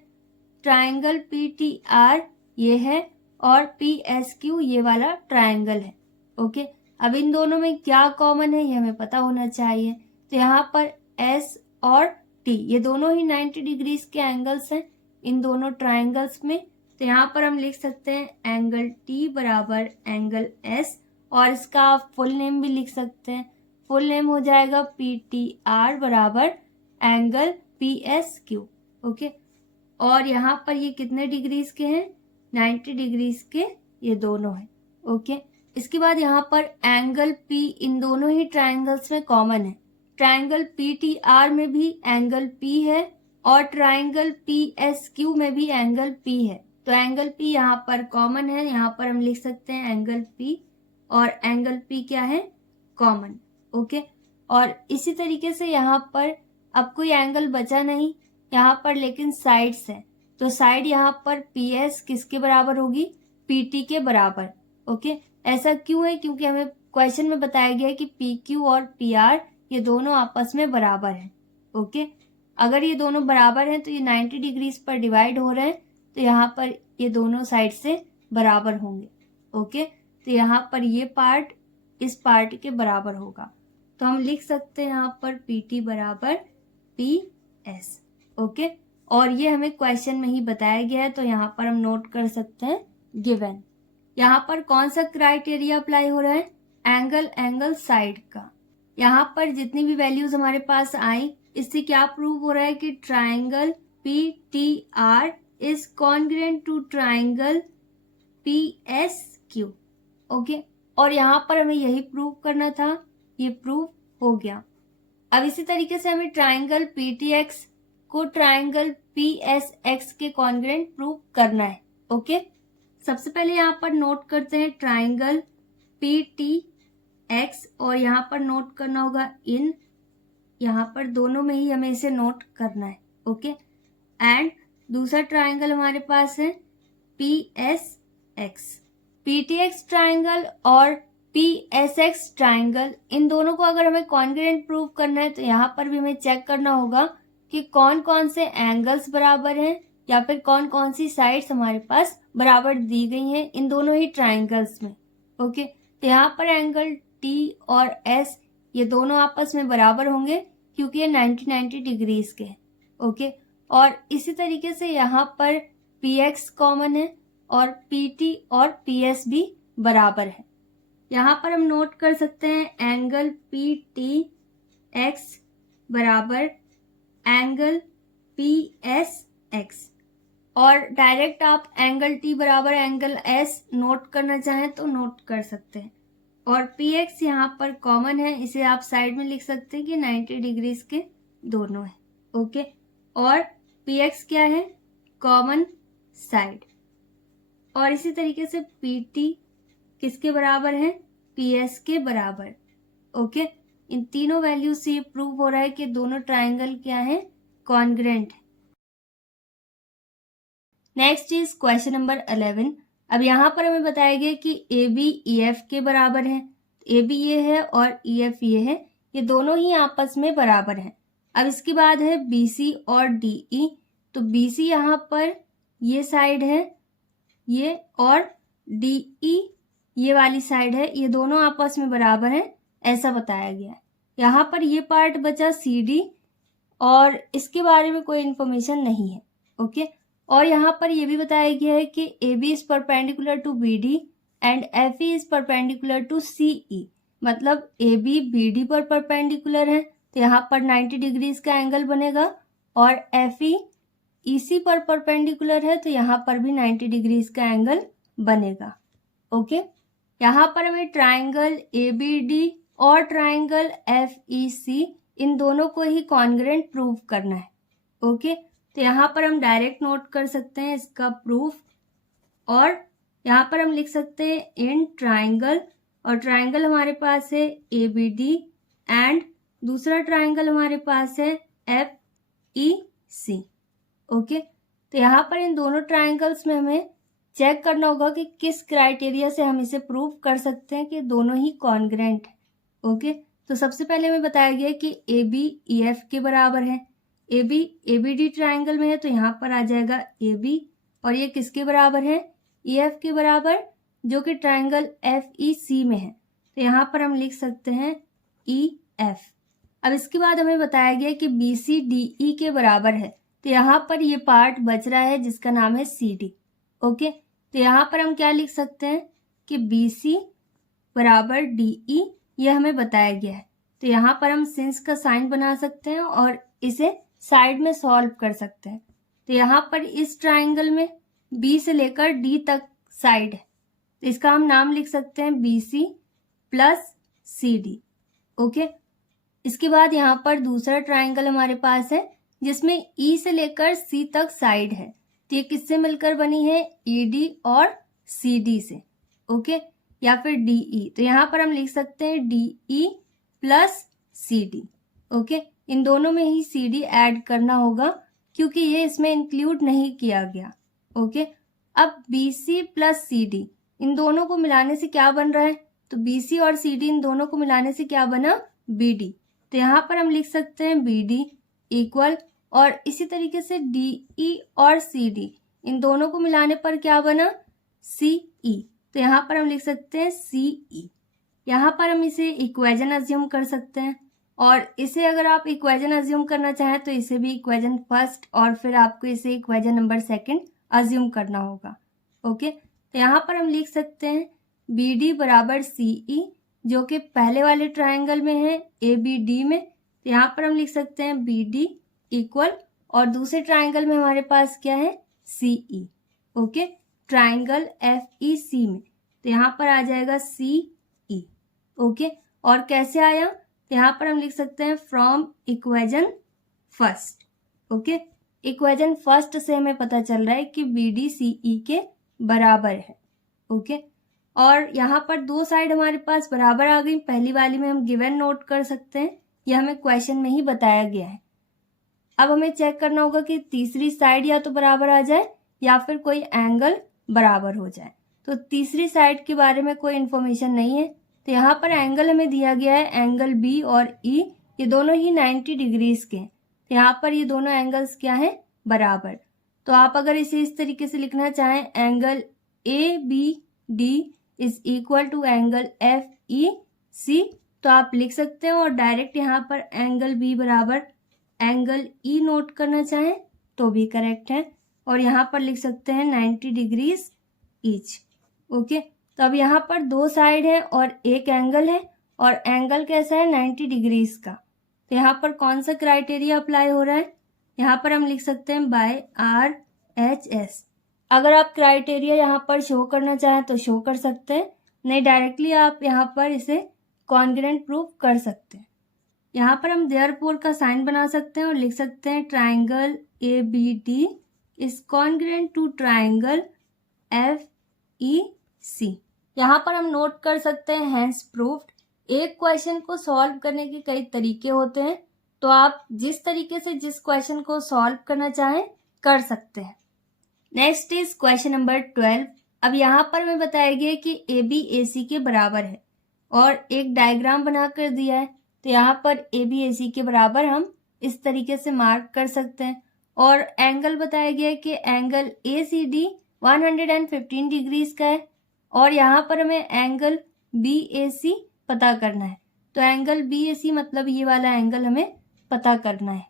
ट्राइंगल PTR ये है और PSQ ये वाला ट्राइंगल है। ओके, अब इन दोनों में क्या कॉमन है ये हमें पता होना चाहिए। तो यहाँ पर S और T ये दोनों ही 90 डिग्रीज के एंगल्स हैं इन दोनों ट्राइंगल्स में। तो यहाँ पर हम लिख सकते हैं एंगल T बराबर एंगल S और इसका आप फुल नेम भी लिख सकते हैं। फुल नेम हो जाएगा PTR बराबर एंगल PSQ। ओके, और यहाँ पर ये कितने डिग्रीज के हैं? 90 डिग्रीज के ये दोनों हैं। ओके, इसके बाद यहाँ पर एंगल P इन दोनों ही ट्राइंगल्स में कॉमन है। ट्राइंगल PTR में भी एंगल P है और ट्राइंगल PSQ में भी एंगल P है, तो एंगल P यहाँ पर कॉमन है। यहाँ पर हम लिख सकते हैं एंगल P और एंगल P क्या है? कॉमन। ओके, और इसी तरीके से यहाँ पर अब कोई एंगल बचा नहीं यहाँ पर, लेकिन साइड्स है, तो साइड यहाँ पर PS किसके बराबर होगी? PT के बराबर। ओके, ऐसा क्यों है? क्योंकि हमें क्वेश्चन में बताया गया है कि PQ और PR ये दोनों आपस में बराबर हैं। ओके, अगर ये दोनों बराबर हैं तो ये 90 डिग्रीज पर डिवाइड हो रहे हैं, तो यहाँ पर ये दोनों साइड से बराबर होंगे। ओके, तो यहाँ पर ये पार्ट इस पार्ट के बराबर होगा, तो हम लिख सकते हैं यहाँ पर PT बराबर PS। ओके, और ये हमें क्वेश्चन में ही बताया गया है, तो यहाँ पर हम नोट कर सकते हैं गिवन। यहाँ पर कौन सा क्राइटेरिया अप्लाई हो रहा है? एंगल साइड का। यहाँ पर जितनी भी वैल्यूज हमारे पास आई इससे क्या प्रूव हो रहा है कि triangle PTR is congruent to triangle PSQ। Okay, और यहाँ पर हमें यही प्रूव करना था, ये प्रूव हो गया। अब इसी तरीके से हमें ट्राइंगल PTX को ट्राइंगल PSX के कॉन्ग्रुएंट प्रूव करना है। ओके, सबसे पहले यहाँ पर नोट करते हैं ट्राइंगल पी टी एक्स, और यहाँ पर नोट करना होगा इन, यहाँ पर दोनों में ही हमें इसे नोट करना है, ओके। एंड दूसरा ट्राइंगल हमारे पास है P S x. P T x triangle और पी एस एक्स ट्राइंगल, इन दोनों को अगर हमें कॉन्ग्रुएंट प्रूव करना है तो यहाँ पर भी हमें चेक करना होगा कि कौन कौन से एंगल्स बराबर हैं या फिर कौन कौन सी साइड्स हमारे पास बराबर दी गई हैं इन दोनों ही ट्राइंगल्स में, ओके। तो यहाँ पर एंगल टी और एस ये दोनों आपस में बराबर होंगे क्योंकि ये 90 डिग्रीज के हैं, ओके। और इसी तरीके से यहाँ पर पी एक्स कॉमन है और पी टी और पी एस भी बराबर है। यहाँ पर हम नोट कर सकते हैं एंगल पी टी एक्स बराबर एंगल पी एस एक्स, और डायरेक्ट आप एंगल टी बराबर एंगल एस नोट करना चाहें तो नोट कर सकते हैं। और पी एक्स यहाँ पर कॉमन है, इसे आप साइड में लिख सकते हैं कि 90 डिग्रीज के दोनों है, ओके। और पी एक्स क्या है, कॉमन साइड। और इसी तरीके से पी टी किसके बराबर है, पी एस के बराबर, ओके। इन तीनों वैल्यू से ये प्रूव हो रहा है कि दोनों ट्राइंगल क्या है, कॉन्ग्रुएंट है। Next is question number 11। अब यहाँ पर हमें बताया गया कि ए बी ई एफ के बराबर है। ए बी ये है और ई एफ ये है, ये दोनों ही आपस में बराबर हैं। अब इसके बाद है बी सी और डी ई। तो बी सी यहाँ पर ये साइड है ये, और डी ई ये वाली साइड है, ये दोनों आपस में बराबर हैं, ऐसा बताया गया है। यहाँ पर ये पार्ट बचा सी डी, और इसके बारे में कोई इन्फॉर्मेशन नहीं है, ओके। और यहाँ पर यह भी बताया गया है कि A B is perpendicular to B D and F E is perpendicular to C E, मतलब ए बी बी डी पर परपेंडिकुलर है तो यहाँ पर 90 डिग्रीज का एंगल बनेगा, और एफ ई सी पर परपेंडिकुलर है तो यहाँ पर भी 90 डिग्रीज का एंगल बनेगा, ओके। यहाँ पर हमें ट्राइंगल ए बी डी और ट्राइंगल एफ ई सी इन दोनों को ही कॉन्ग्रुएंट प्रूव करना है, ओके। तो यहाँ पर हम डायरेक्ट नोट कर सकते हैं इसका प्रूफ, और यहाँ पर हम लिख सकते हैं इन ट्राइंगल, और ट्राइंगल हमारे पास है ए बी डी एंड दूसरा ट्राइंगल हमारे पास है एफ ई सी, ओके। तो यहाँ पर इन दोनों ट्राइंगल्स में हमें चेक करना होगा कि किस क्राइटेरिया से हम इसे प्रूव कर सकते हैं कि दोनों ही कॉन्ग्रुएंट है, ओके। तो सबसे पहले हमें बताया गया कि ए बी ई एफ के बराबर है। ए बी डी ट्राइंगल में है तो यहाँ पर आ जाएगा ए बी, और ये किसके बराबर है, ई एफ के बराबर, जो कि ट्राइंगल एफ ई सी में है। तो यहाँ पर हम लिख सकते हैं ई एफ। अब इसके बाद हमें बताया गया कि बी सी डी ई के बराबर है, तो यहाँ पर ये पार्ट बच रहा है जिसका नाम है सी डी, ओके। तो यहाँ पर हम क्या लिख सकते हैं कि बी सी बराबर डी ई, ये हमें बताया गया है। तो यहाँ पर हम सिंस का साइन बना सकते हैं और इसे साइड में सॉल्व कर सकते हैं। तो यहाँ पर इस ट्राइंगल में बी से लेकर डी तक साइड है, तो इसका हम नाम लिख सकते हैं B C plus C D, okay. इसके बाद यहाँ पर दूसरा ट्राइंगल हमारे पास है जिसमें ई से लेकर सी तक साइड है, तो ये किससे मिलकर बनी है, ई डी और सी डी से, ओके, या फिर डी ई। तो यहाँ पर हम लिख सकते हैं D E plus C D, okay. इन दोनों में ही सी डी ऐड करना होगा क्योंकि ये इसमें इंक्लूड नहीं किया गया, ओके। अब B C plus C D इन दोनों को मिलाने से क्या बन रहा है, तो बी सी और सी डी इन दोनों को मिलाने से क्या बना, बी डी। तो यहाँ पर हम लिख सकते हैं बी डी इक्वल, और इसी तरीके से डी ई और सी डी इन दोनों को मिलाने पर क्या बना, सी ई। तो यहाँ पर हम लिख सकते हैं सी ई। यहाँ पर हम इसे इक्वेशन अज्यूम कर सकते हैं, और इसे अगर आप इक्वेशन अज्यूम करना चाहें तो इसे भी इक्वेशन फर्स्ट और फिर आपको इसे इक्वेशन नंबर सेकंड अज्यूम करना होगा, ओके। तो यहाँ पर हम लिख सकते हैं बी डी बराबर सी ई, जो कि पहले वाले ट्राइंगल में है ए बी डी में। तो यहाँ पर हम लिख सकते हैं बी डी इक्वल, और दूसरे ट्राइंगल में हमारे पास क्या है, सी ई, ओके, ट्राइंगल एफ ई सी में। तो यहाँ पर आ जाएगा सी ई, ओके। और कैसे आया, यहाँ पर हम लिख सकते हैं from equation first, okay. Equation first से हमें पता चल रहा है कि बी डी सी ई के बराबर है, ओके। और यहाँ पर दो साइड हमारे पास बराबर आ गई। पहली वाली में हम गिवन नोट कर सकते हैं, यह हमें क्वेश्चन में ही बताया गया है। अब हमें चेक करना होगा कि तीसरी साइड या तो बराबर आ जाए या फिर कोई एंगल बराबर हो जाए। तो तीसरी साइड के बारे में कोई इन्फॉर्मेशन नहीं है, तो यहाँ पर एंगल हमें दिया गया है एंगल बी और ई, ये दोनों ही 90 डिग्रीज के हैं। तो यहाँ पर ये दोनों एंगल्स क्या है, बराबर। तो आप अगर इसे इस तरीके से लिखना चाहें, angle A B D is equal to angle F E C, तो आप लिख सकते हैं। और डायरेक्ट यहाँ पर एंगल बी बराबर एंगल ई नोट करना चाहें तो भी करेक्ट है, और यहाँ पर लिख सकते हैं 90 डिग्रीज ईच। ओके, तो अब यहाँ पर दो साइड है और एक एंगल है, और एंगल कैसा है, 90 डिग्रीज का। तो यहाँ पर कौन सा क्राइटेरिया अप्लाई हो रहा है, यहाँ पर हम लिख सकते हैं बाय आर एच एस। अगर आप क्राइटेरिया यहाँ पर शो करना चाहें तो शो कर सकते हैं, नहीं डायरेक्टली आप यहाँ पर इसे कॉन्ग्रुएंट प्रूव कर सकते हैं। यहाँ पर हम देयरफॉर का साइन बना सकते हैं और लिख सकते हैं triangle A B D is congruent to triangle F E C. यहाँ पर हम नोट कर सकते हैं हैंस प्रूव्ड। एक क्वेश्चन को सॉल्व करने के कई तरीके होते हैं, तो आप जिस तरीके से जिस क्वेश्चन को सॉल्व करना चाहें कर सकते हैं। Next is question number 12। अब यहाँ पर हमें बताया गया कि ए बी ए सी के बराबर है और एक डायग्राम बना कर दिया है। तो यहाँ पर ए बी ए सी के बराबर हम इस तरीके से मार्क कर सकते हैं, और एंगल बताया गया है कि angle A C D 115 degrees का है, और यहाँ पर हमें एंगल बी ए सी पता करना है। तो एंगल बी ए सी मतलब ये वाला एंगल हमें पता करना है।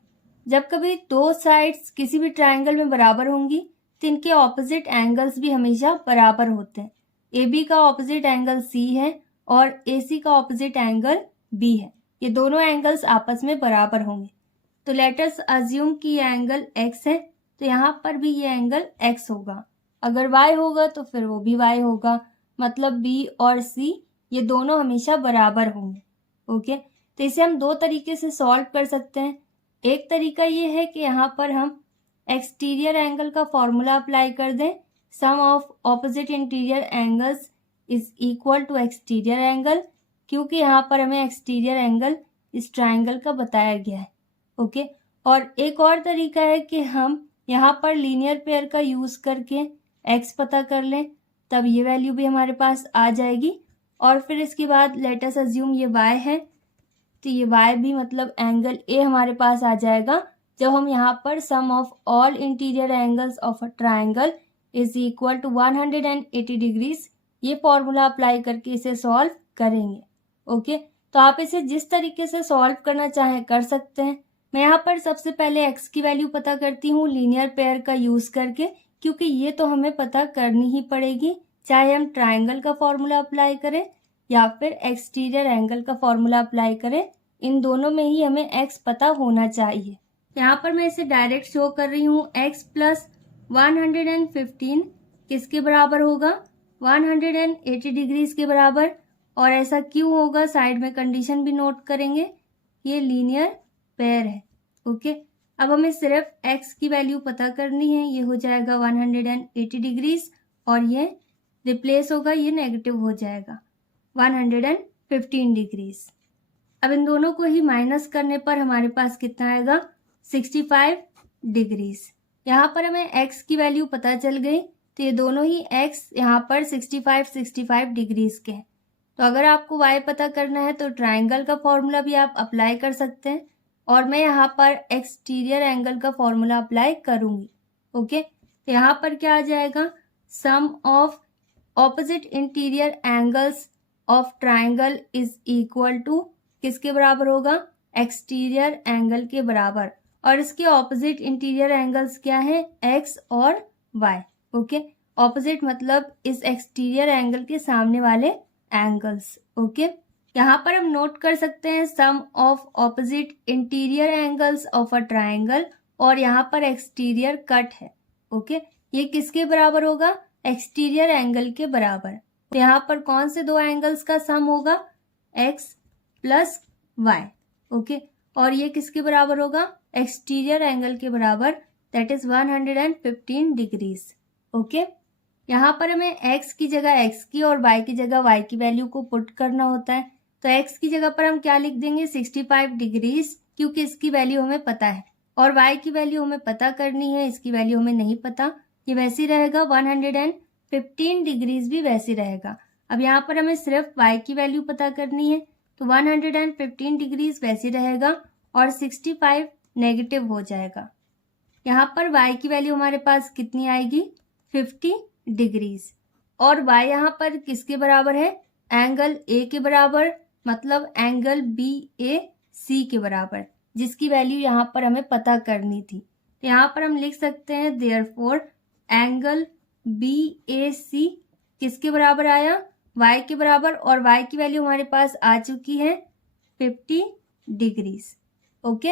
जब कभी दो साइड्स किसी भी ट्राइंगल में बराबर होंगी तो इनके ऑपोजिट एंगल्स भी हमेशा बराबर होते हैं। ए बी का ऑपोजिट एंगल सी है और ए सी का ऑपोजिट एंगल बी है, ये दोनों एंगल्स आपस में बराबर होंगे। तो लेट अस अज्यूम कि ये एंगल एक्स है, तो यहाँ पर भी ये एंगल एक्स होगा। अगर वाई होगा तो फिर वो भी वाई होगा, मतलब बी और सी ये दोनों हमेशा बराबर होंगे। ओके, तो इसे हम दो तरीके से सॉल्व कर सकते हैं। एक तरीका ये है कि यहाँ पर हम एक्सटीरियर एंगल का फॉर्मूला अप्लाई कर दें, sum of opposite interior angles is equal to exterior angle, क्योंकि यहाँ पर हमें एक्सटीरियर एंगल इस ट्राइंगल का बताया गया है। ओके, और एक और तरीका है कि हम यहाँ पर लीनियर पेयर का यूज़ करके x पता कर लें, तब ये वैल्यू भी हमारे पास आ जाएगी। और फिर इसके बाद लेट अस अज्यूम ये y है, तो ये y भी मतलब एंगल a हमारे पास आ जाएगा जब हम यहाँ पर sum of all interior angles of a triangle is equal to 180 degrees, ये फॉर्मूला अप्लाई करके इसे सॉल्व करेंगे। ओके, तो आप इसे जिस तरीके से सॉल्व करना चाहें कर सकते हैं। मैं यहाँ पर सबसे पहले x की वैल्यू पता करती हूँ लीनियर पेयर का यूज़ करके, क्योंकि ये तो हमें पता करनी ही पड़ेगी, चाहे हम ट्राइंगल का फॉर्मूला अप्लाई करें या फिर एक्सटीरियर एंगल का फॉर्मूला अप्लाई करें, इन दोनों में ही हमें x पता होना चाहिए। यहाँ पर मैं इसे डायरेक्ट शो कर रही हूँ, x प्लस 115 किसके बराबर होगा, 180 डिग्रीज के बराबर। और ऐसा क्यों होगा, साइड में कंडीशन भी नोट करेंगे, ये लीनियर पेयर है। ओके, अब हमें सिर्फ x की वैल्यू पता करनी है, ये हो जाएगा 180 डिग्रीज और ये रिप्लेस होगा, ये नेगेटिव हो जाएगा 115 डिग्रीज। अब इन दोनों को ही माइनस करने पर हमारे पास कितना आएगा, 65 डिग्रीज। यहाँ पर हमें x की वैल्यू पता चल गई, तो ये दोनों ही x यहाँ पर 65 डिग्रीज के हैं। तो अगर आपको y पता करना है तो ट्राइंगल का फॉर्मूला भी आप अप्लाई कर सकते हैं, और मैं यहाँ पर एक्सटीरियर एंगल का फॉर्मूला अप्लाई करूँगी। ओके, तो यहाँ पर क्या आ जाएगा, sum of opposite interior angles of triangle is equal to किसके बराबर होगा, एक्सटीरियर एंगल के बराबर। और इसके ऑपोजिट इंटीरियर एंगल्स क्या है, x और y। ओके, ऑपोजिट मतलब इस एक्सटीरियर एंगल के सामने वाले एंगल्स। ओके, यहाँ पर हम नोट कर सकते हैं sum of opposite interior angles of a triangle, और यहाँ पर एक्सटीरियर कट है। ओके, ये किसके बराबर होगा, एक्सटीरियर एंगल के बराबर। तो यहाँ पर कौन से दो एंगल्स का सम होगा, x प्लस y। ओके, और ये किसके बराबर होगा, एक्सटीरियर एंगल के बराबर, दैट इज 115 डिग्रीज। ओके, यहाँ पर हमें x की जगह x की और y की जगह y की वैल्यू को पुट करना होता है। तो x की जगह पर हम क्या लिख देंगे 65 डिग्रीज, क्योंकि इसकी वैल्यू हमें पता है, और y की वैल्यू हमें पता करनी है, इसकी वैल्यू हमें नहीं पता। ये वैसे ही रहेगा, 115 डिग्रीज भी वैसे रहेगा। अब यहाँ पर हमें सिर्फ y की वैल्यू पता करनी है, तो 115 डिग्रीज वैसे रहेगा और 65 नेगेटिव हो जाएगा। यहाँ पर y की वैल्यू हमारे पास कितनी आएगी 50 डिग्रीज, और y यहाँ पर किसके बराबर है, एंगल A के बराबर, मतलब एंगल BAC के बराबर, जिसकी वैल्यू यहाँ पर हमें पता करनी थी। तो यहाँ पर हम लिख सकते हैं देयरफॉर एंगल BAC किसके बराबर आया, y के बराबर, और y की वैल्यू हमारे पास आ चुकी है 50 degrees. Okay,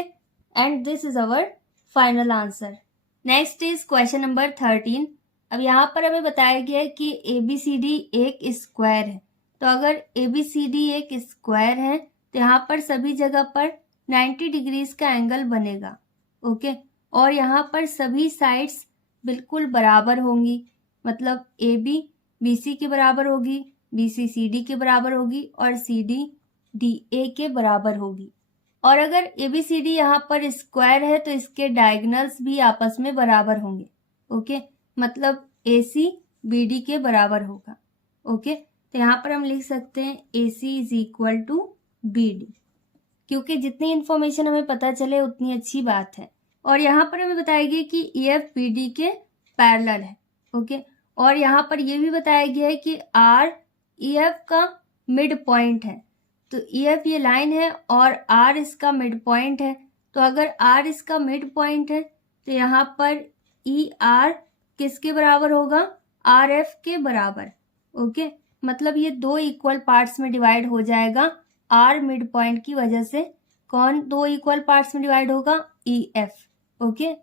and this is our final answer. Next is question number 13। अब यहाँ पर हमें बताया गया है कि ABCD एक स्क्वायर है। तो अगर ABCD एक स्क्वायर है तो यहाँ पर सभी जगह पर 90 डिग्रीज का एंगल बनेगा। ओके, और यहाँ पर सभी साइड्स बिल्कुल बराबर होंगी, मतलब AB BC के बराबर होगी, BC CD के बराबर होगी और CD DA के बराबर होगी। और अगर ABCD यहाँ पर स्क्वायर है तो इसके डायगोनल्स भी आपस में बराबर होंगे। ओके, मतलब AC BD के बराबर होगा। ओके, तो यहाँ पर हम लिख सकते हैं AC is equal to BD, क्योंकि जितनी इंफॉर्मेशन हमें पता चले उतनी अच्छी बात है। और यहाँ पर हमें बताया गया कि EF BD के पैरेलल है। ओके, और यहाँ पर यह भी बताया गया है कि R EF का मिड पॉइंट है। तो EF ये लाइन है और R इसका मिड पॉइंट है। तो अगर R इसका मिड पॉइंट है तो यहाँ पर ER किसके बराबर होगा, RF के बराबर। ओके, मतलब ये दो इक्वल पार्ट्स में डिवाइड हो जाएगा R मिड पॉइंट की वजह से। कौन दो इक्वल पार्ट्स में डिवाइड होगा, EF। ओके,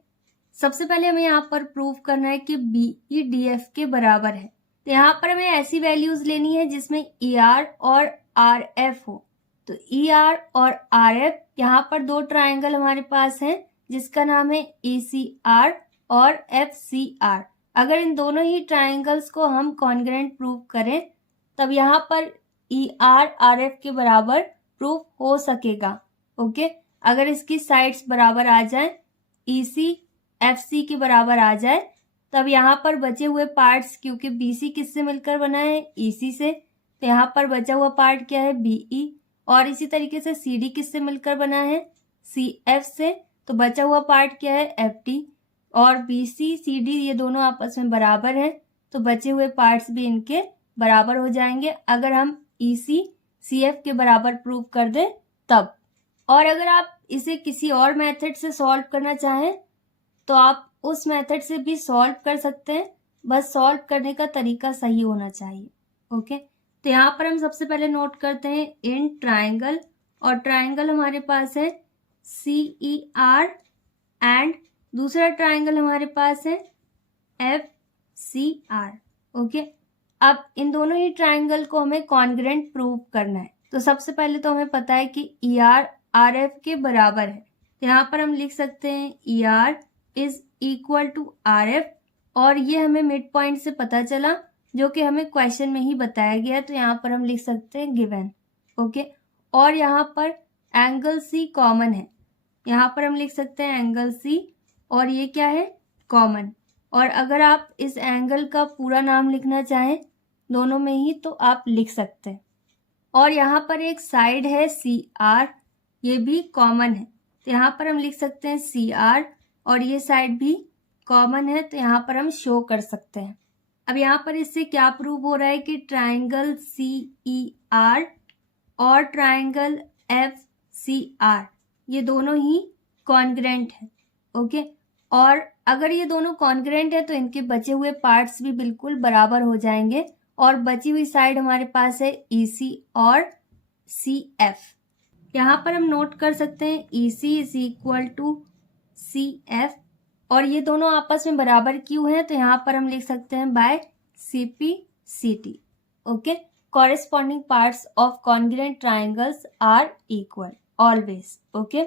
सबसे पहले हमें यहाँ पर प्रूव करना है कि BE DF के बराबर है। तो यहाँ पर हमें ऐसी वैल्यूज लेनी है जिसमें ER और RF हो। तो ER और RF, यहाँ पर दो ट्राइंगल हमारे पास हैं जिसका नाम है ECR और FCR। अगर इन दोनों ही ट्राइंगल्स को हम कॉन्ग्रुएंट प्रूव करें तब यहाँ पर ER RF के बराबर प्रूफ हो सकेगा। ओके, अगर इसकी साइड्स बराबर आ जाए, EC FC के बराबर आ जाए, तब यहाँ पर बचे हुए पार्ट्स, क्योंकि BC किससे मिलकर बना है, EC से, तो यहाँ पर बचा हुआ पार्ट क्या है, BE। और इसी तरीके से CD किससे मिलकर बना है, CF से, तो बचा हुआ पार्ट क्या है, FD। और BC CD ये दोनों आपस में बराबर हैं, तो बचे हुए पार्ट्स भी इनके बराबर हो जाएंगे अगर हम EC CF के बराबर प्रूव कर दें तब। और अगर आप इसे किसी और मेथड से सॉल्व करना चाहें तो आप उस मेथड से भी सॉल्व कर सकते हैं, बस सॉल्व करने का तरीका सही होना चाहिए। ओके, तो यहाँ पर हम सबसे पहले नोट करते हैं इन ट्राइंगल, और ट्राइंगल हमारे पास है CER एंड दूसरा ट्राइंगल हमारे पास है FCR। ओके, अब इन दोनों ही ट्राइंगल को हमें कॉन्ग्रुएंट प्रूव करना है। तो सबसे पहले तो हमें पता है कि ER RF के बराबर है। तो यहाँ पर हम लिख सकते हैं ER is equal to RF, और ये हमें मिड पॉइंट से पता चला जो कि हमें क्वेश्चन में ही बताया गया है। तो यहाँ पर हम लिख सकते हैं गिवन। ओके, और यहाँ पर एंगल C कॉमन है, यहाँ पर हम लिख सकते हैं एंगल C, और ये क्या है, कॉमन। और अगर आप इस एंगल का पूरा नाम लिखना चाहें दोनों में ही तो आप लिख सकते हैं। और यहाँ पर एक साइड है CR, ये भी कॉमन है, तो यहाँ पर हम लिख सकते हैं CR, और ये साइड भी कॉमन है, तो यहाँ पर हम शो कर सकते हैं। अब यहाँ पर इससे क्या प्रूव हो रहा है कि ट्राइंगल CER और ट्राइंगल FCR ये दोनों ही कॉन्ग्रुएंट है। ओके, और अगर ये दोनों कॉन्ग्रुएंट है तो इनके बचे हुए पार्ट्स भी बिल्कुल बराबर हो जाएंगे, और बची हुई साइड हमारे पास है EC और CF। यहाँ पर हम नोट कर सकते हैं EC is equal to CF, और ये दोनों आपस में बराबर क्यों हैं, तो यहाँ पर हम लिख सकते हैं by CP/CT। Okay, corresponding parts of congruent triangles are equal always. Okay,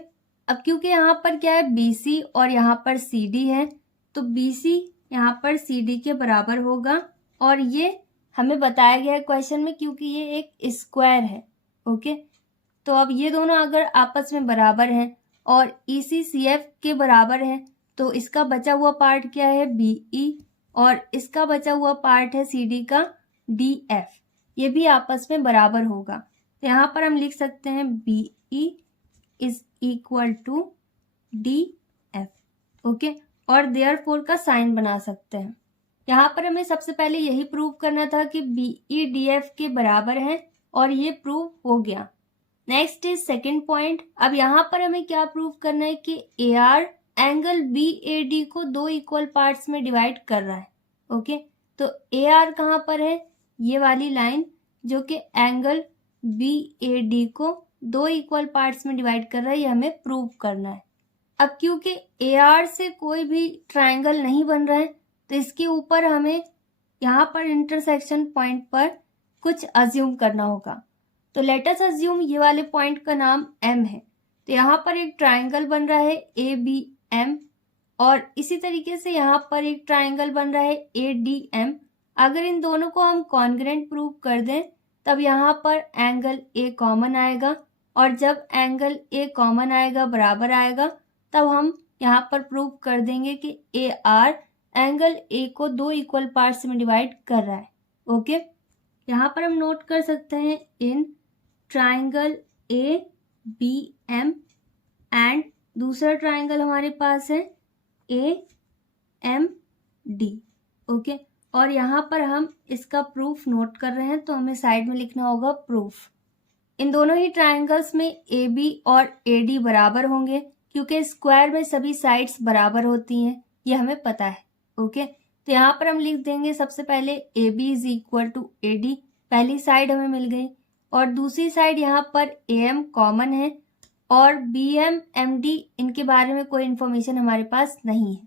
अब क्योंकि यहाँ पर क्या है, BC और यहाँ पर CD है, तो BC यहाँ पर CD के बराबर होगा, और ये हमें बताया गया है क्वेश्चन में क्योंकि ये एक स्क्वायर है। ओके, तो अब ये दोनों अगर आपस में बराबर हैं और EC CF के बराबर है तो इसका बचा हुआ पार्ट क्या है BE और इसका बचा हुआ पार्ट है CD का DF, ये भी आपस में बराबर होगा। तो यहाँ पर हम लिख सकते हैं BE is equal to DF। Okay, और देयरफॉर का साइन बना सकते हैं। यहाँ पर हमें सबसे पहले यही प्रूव करना था कि BE DF के बराबर है और ये प्रूव हो गया। Next is second point. अब यहाँ पर हमें क्या प्रूव करना है कि AR एंगल BAD को दो इक्वल पार्ट्स में डिवाइड कर रहा है। ओके, तो AR कहाँ पर है, ये वाली लाइन जो कि एंगल BAD को दो इक्वल पार्ट्स में डिवाइड कर रहा है, ये हमें प्रूव करना है। अब क्योंकि AR से कोई भी ट्राइंगल नहीं बन रहा है तो इसके ऊपर हमें यहाँ पर इंटरसेक्शन पॉइंट पर कुछ अज्यूम करना होगा। तो लेट अस अज्यूम ये वाले पॉइंट का नाम M है, तो यहाँ पर एक ट्राइंगल बन रहा है ABM और इसी तरीके से यहाँ पर एक ट्राइंगल बन रहा है ADM। अगर इन दोनों को हम कॉन्ग्रुएंट प्रूव कर दें तब यहाँ पर एंगल A कॉमन आएगा और जब एंगल A कॉमन आएगा बराबर आएगा तब हम यहाँ पर प्रूव कर देंगे कि AR एंगल A को दो इक्वल पार्ट्स में डिवाइड कर रहा है। ओके, यहाँ पर हम नोट कर सकते हैं इन ट्राइंगल ABM एंड दूसरा ट्राइंगल हमारे पास है AMD। ओके, और यहाँ पर हम इसका प्रूफ नोट कर रहे हैं तो हमें साइड में लिखना होगा प्रूफ। इन दोनों ही ट्राइंगल्स में AB और AD बराबर होंगे क्योंकि स्क्वायर में सभी साइड्स बराबर होती हैं, ये हमें पता है। ओके, तो यहाँ पर हम लिख देंगे सबसे पहले AB is equal to AD, पहली साइड हमें मिल गई और दूसरी साइड यहाँ पर AM कॉमन है और BM MD इनके बारे में कोई इन्फॉर्मेशन हमारे पास नहीं है।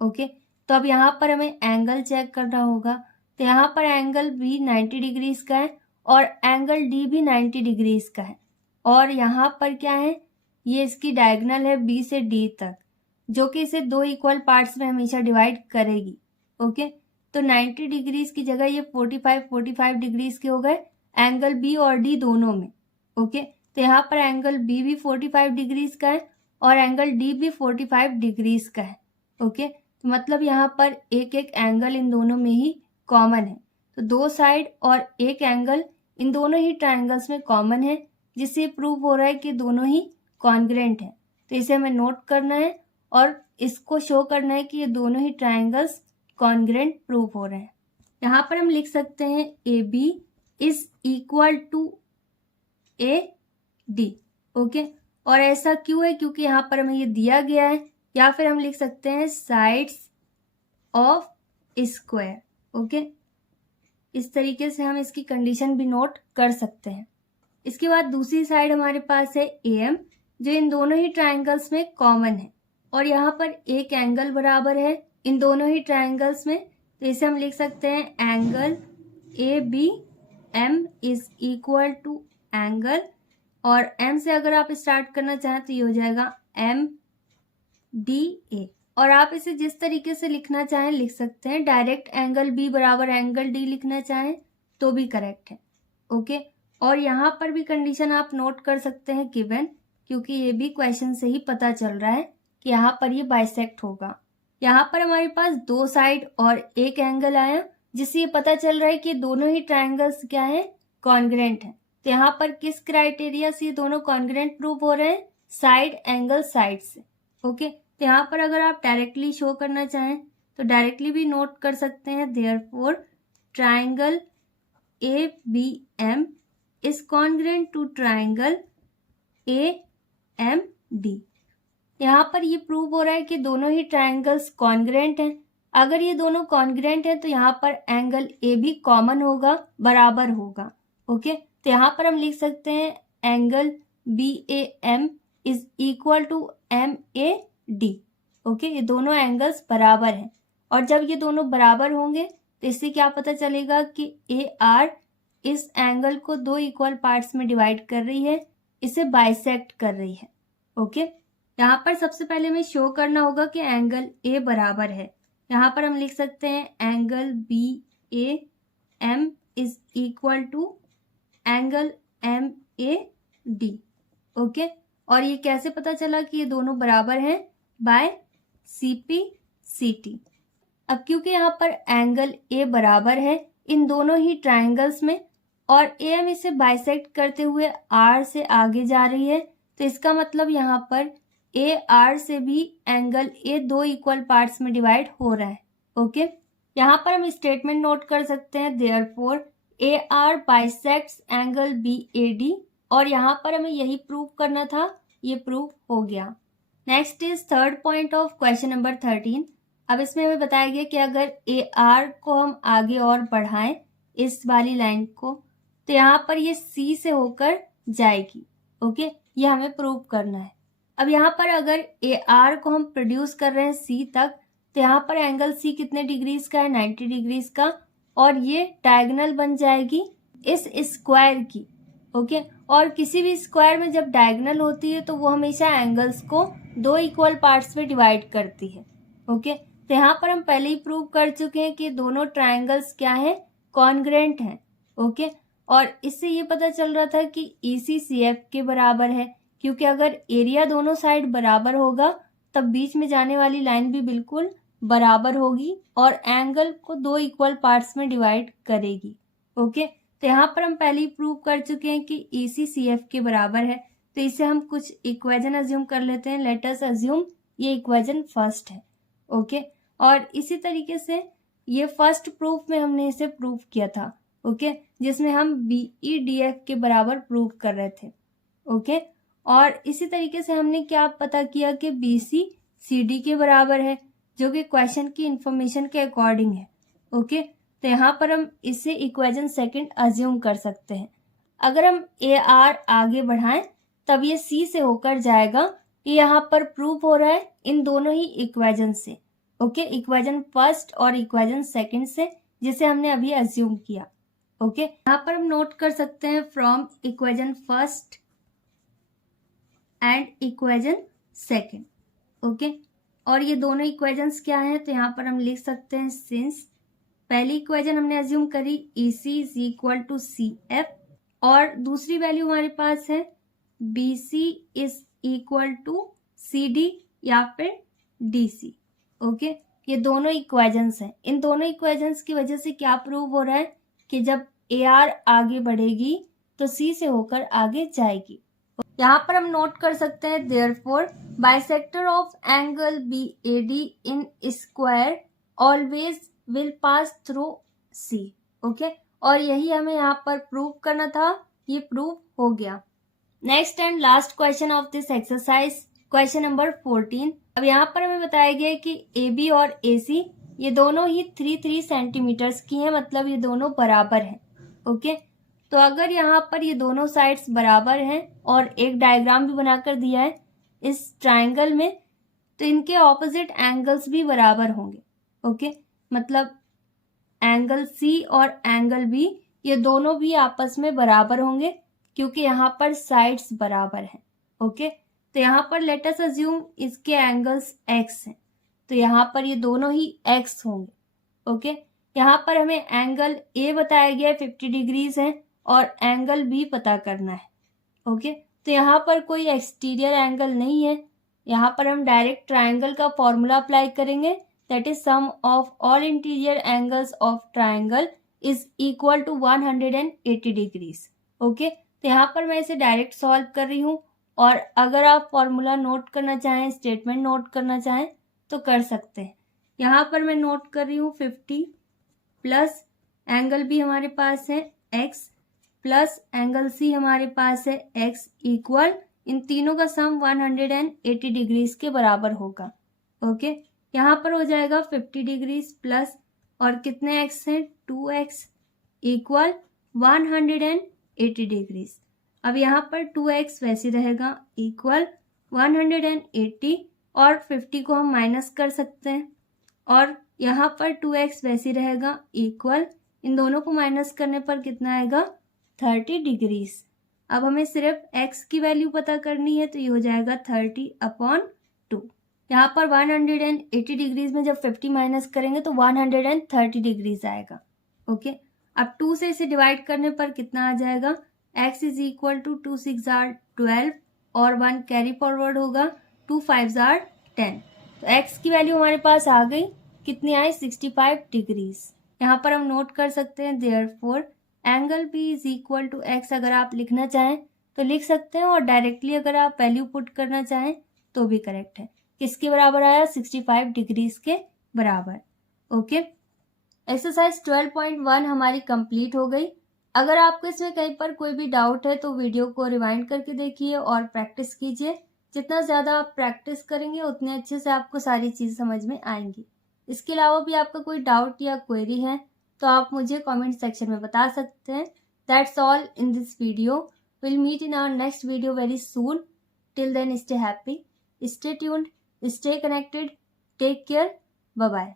ओके, तो अब यहाँ पर हमें एंगल चेक करना होगा। तो यहाँ पर एंगल B 90 डिग्रीज का है और एंगल D भी 90 डिग्रीज का है और यहाँ पर क्या है, ये इसकी डायगोनल है B से D तक जो कि इसे दो इक्वल पार्ट्स में हमेशा डिवाइड करेगी। ओके, तो 90 डिग्रीज की जगह ये 45 डिग्रीज के हो गए एंगल B और D दोनों में। ओके, तो यहाँ पर एंगल B भी 45 डिग्रीज का है और एंगल D भी 45 डिग्रीज का है। ओके, तो मतलब यहाँ पर एक एक एंगल इन दोनों में ही कॉमन है, तो दो साइड और एक एंगल इन दोनों ही ट्राइंगल्स में कॉमन है जिससे प्रूव हो रहा है कि दोनों ही कॉन्ग्रुएंट है। तो इसे हमें नोट करना है और इसको शो करना है कि ये दोनों ही ट्राइंगल्स कॉन्ग्रुएंट प्रूव हो रहे हैं। यहाँ पर हम लिख सकते हैं AB is equal to AD। Okay, और ऐसा क्यों है, क्योंकि यहाँ पर हमें ये दिया गया है, या फिर हम लिख सकते हैं साइड्स ऑफ स्क्वायर। ओके, इस तरीके से हम इसकी कंडीशन भी नोट कर सकते हैं। इसके बाद दूसरी साइड हमारे पास है AM जो इन दोनों ही ट्राइंगल्स में कॉमन है और यहाँ पर एक एंगल बराबर है इन दोनों ही ट्राइंगल्स में, तो इसे हम लिख सकते हैं angle ABM is equal to angle, और M से अगर आप स्टार्ट करना चाहें तो ये हो जाएगा MDA, और आप इसे जिस तरीके से लिखना चाहें लिख सकते हैं। डायरेक्ट एंगल B बराबर एंगल D लिखना चाहें तो भी करेक्ट है। ओके, और यहाँ पर भी कंडीशन आप नोट कर सकते हैं गिवन, क्योंकि ये भी क्वेश्चन से ही पता चल रहा है कि यहाँ पर ये बाइसेक्ट होगा। यहाँ पर हमारे पास दो साइड और एक एंगल आया जिससे ये पता चल रहा है कि दोनों ही ट्राइंगल्स क्या है, कॉन्ग्रुएंट है। तो यहाँ पर किस क्राइटेरिया से ये दोनों कॉन्ग्रुएंट प्रूव हो रहे हैं, साइड एंगल साइड से। ओके, तो यहाँ पर अगर आप डायरेक्टली शो करना चाहें तो डायरेक्टली भी नोट कर सकते हैं, therefore triangle ABM is congruent to triangle AMD। यहाँ पर ये प्रूव हो रहा है कि दोनों ही ट्राइंगल्स कॉन्ग्रुएंट हैं। अगर ये दोनों कॉन्ग्रुएंट हैं तो यहाँ पर एंगल A भी कॉमन होगा, बराबर होगा। ओके, तो यहाँ पर हम लिख सकते हैं angle BAM is equal to MAD। Okay, ये दोनों एंगल्स बराबर हैं और जब ये दोनों बराबर होंगे तो इससे क्या पता चलेगा कि AR इस एंगल को दो इक्वल पार्ट्स में डिवाइड कर रही है, इसे बाइसेक्ट कर रही है। ओके, यहाँ पर सबसे पहले हमें शो करना होगा कि एंगल A बराबर है। यहाँ पर हम लिख सकते हैं angle A M is equal to angle M A D. Okay, और ये कैसे पता चला कि ये दोनों बराबर हैं? By C P C T. अब क्योंकि यहाँ पर एंगल ए बराबर है इन दोनों ही ट्राइंगल्स में और ए एम इसे बाइसेक्ट करते हुए आर से आगे जा रही है, तो इसका मतलब यहाँ पर ए आर से भी एंगल ए दो इक्वल पार्ट्स में डिवाइड हो रहा है। ओके, यहाँ पर हम स्टेटमेंट नोट कर सकते हैं, therefore A R bisects angle B A D, और यहाँ पर हमें यही प्रूव करना था, ये प्रूव हो गया। Next is third point of question number 13। अब इसमें हमें बताया गया कि अगर ए आर को हम आगे और बढ़ाएं इस वाली लाइन को, तो यहाँ पर ये सी से होकर जाएगी। ओके, ये हमें प्रूव करना है। अब यहाँ पर अगर ए आर को हम प्रोड्यूस कर रहे हैं सी तक, तो यहाँ पर एंगल सी कितने डिग्रीज का है? 90 डिग्रीज का, और ये डायगोनल बन जाएगी इस स्क्वायर की। ओके, और किसी भी स्क्वायर में जब डायगोनल होती है तो वो हमेशा एंगल्स को दो इक्वल पार्ट्स में डिवाइड करती है। ओके, तो यहाँ पर हम पहले ही प्रूव कर चुके हैं कि दोनों ट्राइंगल्स क्या हैं? कॉन्ग्रुएंट हैं। ओके, और इससे ये पता चल रहा था कि EC CF के बराबर है, क्योंकि अगर एरिया दोनों साइड बराबर होगा तब बीच में जाने वाली लाइन भी बिल्कुल बराबर होगी और एंगल को दो इक्वल पार्ट्स में डिवाइड करेगी। ओके, तो यहाँ पर हम पहले ही प्रूव कर चुके हैं कि EC CF के बराबर है, तो इसे हम कुछ इक्वेशन अज्यूम कर लेते हैं। लेट अस अज्यूम ये इक्वेशन फर्स्ट है। ओके, और इसी तरीके से ये फर्स्ट प्रूफ में हमने इसे प्रूव किया था। ओके, जिसमें हम BEDF के बराबर प्रूव कर रहे थे। ओके, और इसी तरीके से हमने क्या पता किया कि BC CD के बराबर है, जो कि क्वेश्चन की इंफॉर्मेशन के अकॉर्डिंग है। ओके, तो यहाँ पर हम इसे इक्वेशन सेकंड अज्यूम कर सकते हैं। अगर हम AR आगे बढ़ाएं तब ये C से होकर जाएगा। ये यहाँ पर प्रूव हो रहा है इन दोनों ही इक्वेशन से। ओके, इक्वेशन फर्स्ट और इक्वेशन सेकंड से, जिसे हमने अभी अज्यूम किया। ओके, यहाँ पर हम नोट कर सकते हैं from equation first and equation second. Okay, और ये दोनों इक्वेशंस क्या हैं? तो यहाँ पर हम लिख सकते हैं सिंस पहली इक्वेशन हमने अज्यूम करी EC is equal to CF, और दूसरी वैल्यू हमारे पास है BC is equal to CD या फिर DC। ओके, ये दोनों इक्वेशंस हैं। इन दोनों इक्वेशंस की वजह से क्या प्रूव हो रहा है कि जब AR आगे बढ़ेगी तो C से होकर आगे जाएगी। यहाँ पर हम नोट कर सकते हैं therefore bisector of angle BAD in square always will pass through C। Okay, और यही हमें यहाँ पर प्रूव करना था, ये प्रूव हो गया। Next and last question of this exercise, question number 14। अब यहाँ पर हमें बताया गया है कि AB और AC ये दोनों ही 3-3 सेंटीमीटर्स की हैं, मतलब ये दोनों बराबर हैं। ओके, तो अगर यहाँ पर ये दोनों साइड्स बराबर हैं और एक डायग्राम भी बनाकर दिया है इस ट्राइंगल में, तो इनके ऑपोजिट एंगल्स भी बराबर होंगे। ओके, मतलब एंगल C और एंगल B ये दोनों भी आपस में बराबर होंगे, क्योंकि यहाँ पर साइड्स बराबर हैं। ओके, तो यहाँ पर लेट अस अज्यूम इसके एंगल्स X हैं, तो यहाँ पर ये दोनों ही X होंगे। ओके, यहाँ पर हमें एंगल A बताया गया है 50 डिग्रीज है और एंगल B पता करना है। ओके, तो यहाँ पर कोई एक्सटीरियर एंगल नहीं है, यहाँ पर हम डायरेक्ट ट्राइंगल का फॉर्मूला अप्लाई करेंगे, that is sum of all interior angles of triangle is equal to 180 degrees. Okay, तो यहाँ पर मैं इसे डायरेक्ट सॉल्व कर रही हूँ, और अगर आप फॉर्मूला नोट करना चाहें, स्टेटमेंट नोट करना चाहें तो कर सकते हैं। यहाँ पर मैं नोट कर रही हूँ 50 प्लस एंगल B हमारे पास है X प्लस एंगल C हमारे पास है X इक्वल, इन तीनों का सम 180 डिग्रीज के बराबर होगा। ओके, यहाँ पर हो जाएगा 50 डिग्रीज प्लस और कितने X हैं? 2X equal 180 degrees. अब यहाँ पर 2X वैसे रहेगा इक्वल 180, और 50 को हम माइनस कर सकते हैं, और यहाँ पर 2X वैसे रहेगा इक्वल, इन दोनों को माइनस करने पर कितना आएगा? 30 डिग्रीज। अब हमें सिर्फ X की वैल्यू पता करनी है, तो ये हो जाएगा 30/2। यहाँ पर 180 डिग्रीज में जब 50 माइनस करेंगे तो 130 डिग्रीज आएगा। ओके, अब 2 से इसे डिवाइड करने पर कितना आ जाएगा, x is equal to 2 6 or 12 और 1 कैरी फॉरवर्ड होगा, 2 5 आर 10। तो x की वैल्यू हमारे पास आ गई, कितनी आई, 65 डिग्रीज। यहाँ पर हम नोट कर सकते हैं therefore angle B is equal to x, अगर आप लिखना चाहें तो लिख सकते हैं, और डायरेक्टली अगर आप वैल्यू पुट करना चाहें तो भी करेक्ट है। किसके बराबर आया, 65 डिग्रीज के बराबर। ओके, एक्सरसाइज 12.1 हमारी कंप्लीट हो गई। अगर आपको इसमें कहीं पर कोई भी डाउट है तो वीडियो को रिवाइंड करके देखिए और प्रैक्टिस कीजिए। जितना ज़्यादा आप प्रैक्टिस करेंगे उतने अच्छे से आपको सारी चीज़ समझ में आएंगी। इसके अलावा भी आपका कोई डाउट या क्वेरी है तो आप मुझे कमेंट सेक्शन में बता सकते हैं। That's all in this video. Will meet in our next video very soon. Till then stay happy, stay tuned, stay connected, take care, bye bye.